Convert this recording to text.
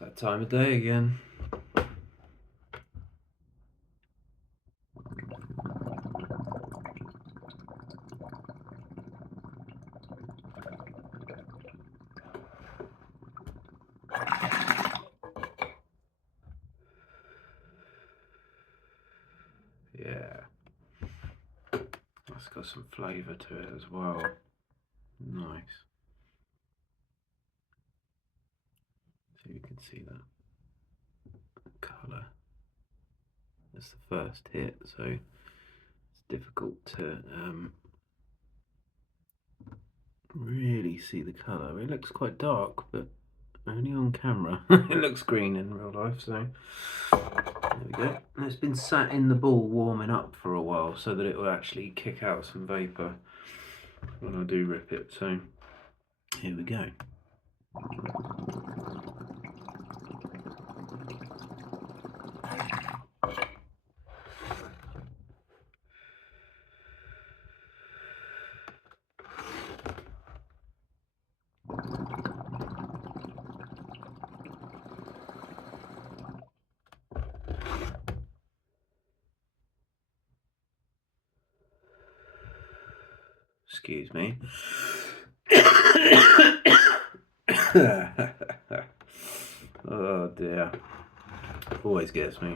that time of day again. Yeah, that's got some flavour to it as well. Nice. So you can see that colour. That's the first hit, so it's difficult to really see the colour. It looks quite dark, but only on camera. It looks green in real life, so there we go. And it's been sat in the ball warming up for a while so that it will actually kick out some vapour when I do rip it. So here we go. Excuse me. Oh dear. Always gets me.